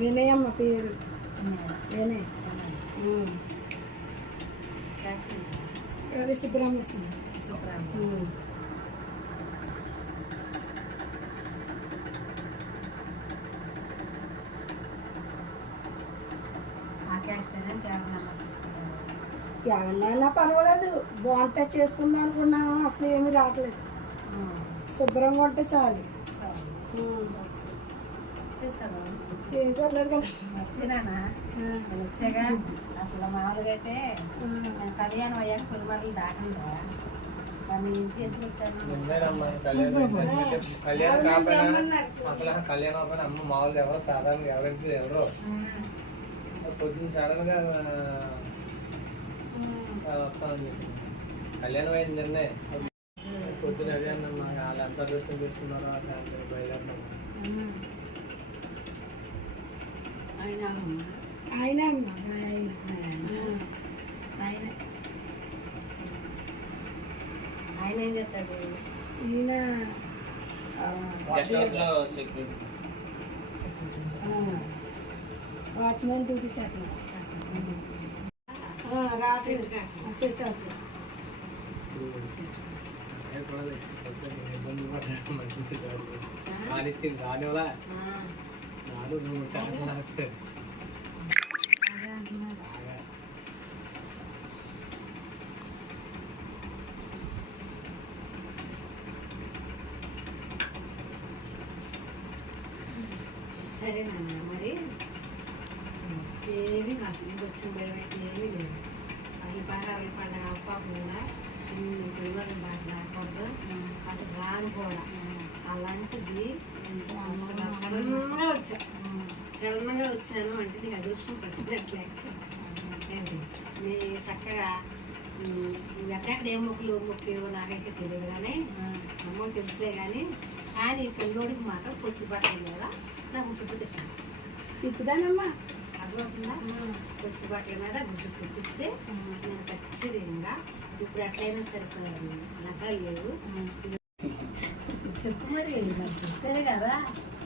వినయమ్మ పేరు వినయ్ సుబ్రహ్మణ్యం ఎవరినైనా పర్వాలేదు, బాగుంటే చేసుకుందాం అనుకున్నాము, అసలు ఏమీ రావట్లేదు. శుభ్రంగా ఉంటే చాలు. చేసేలేదు కదా వచ్చాగా. అసలు మామూలుగా అయితే కళ్యాణం అయ్యాక పులిమర్లు దాకండి వాళ్ళ ఇంటి ఎందుకు వచ్చాను. కళ్యాణం అమ్మ మామూలుగా ఎవరు సాధారణ ఎవరికి ఎవరు పొద్దున్న సడన్ గా వస్తామని చెప్పి కళ్యాణం అయింది నిన్నే. పొద్దున అదే అన్నమ్మా వాళ్ళు ఎంత అదృష్టం చేసుకున్నారో అట్లా బయలుదేరుతాం. ఆయన ఆయన ఏం చేస్తాడు? ఈయన వాచ్మెన్ డ్యూటీ చేస్తాడు. రాత్రి చెట్టు రానిచ్చింది రానివలా రాను నువ్వు చాలా సరేనన్నా. మరి ఏమీ నాకు ఇంటికి వచ్చిన భయం అయితే ఏమీ లేదు. అసలు పరాలు పండగ అవ్వకుండా పిల్లలు మాట్లాడకూడదు, అది రాను కూడా. అలాంటిది సడన్గా వచ్చాను అంటే నీకు అదృష్టం పట్టినట్లే. ఏంటి నీ చక్కగా నువ్వు ఎక్కడెక్కడ ఏ మొక్కలు నాకైతే తెలియదు, కానీ అమ్మ తెలుసులే. కానీ పిల్లోడికి మాత్రం పొసి బట్టలు మీద నాకు ఫుడ్ తిప్పుదానమ్మా. అర్థమవుతుందా? పొసి బట్టల మీద గుడ్డు తిప్పితే నేను ఖచ్చితంగా ఇప్పుడు ఎట్లయినా సరే నగలు లేవు. చెప్పు మరి చెప్తేనే కదా.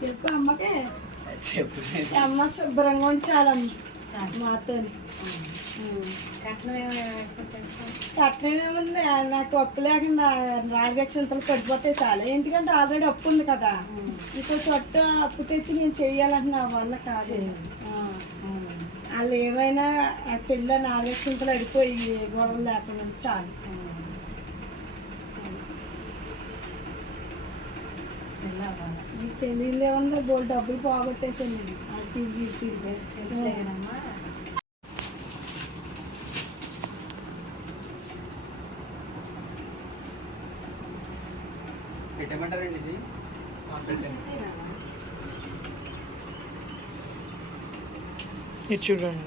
చెప్పు అమ్మకే. అమ్మ శుభ్రంగా ఉంచాలమ్మ మాతో. కట్నం కట్నం ఏముంది, నాకు అప్పు లేకుండా 4 చింతలు పడిపోతాయి చాలు. ఎందుకంటే ఆల్రెడీ అప్పు ఉంది కదా. ఇంకో చొట్టు అప్పు తెచ్చి నేను చెయ్యాలంటే నా వల్ల కాదు. వాళ్ళు ఏమైనా ఆ పిల్ల 4 చింతలు అడిపోయి గొడవలు లేకుండా చాలు. తెలియలే ఉందా, బోల్ డబ్బులు పోగొట్టేసాను నేను. పెట్టమంటారండి ఇది ఇది చూడండి.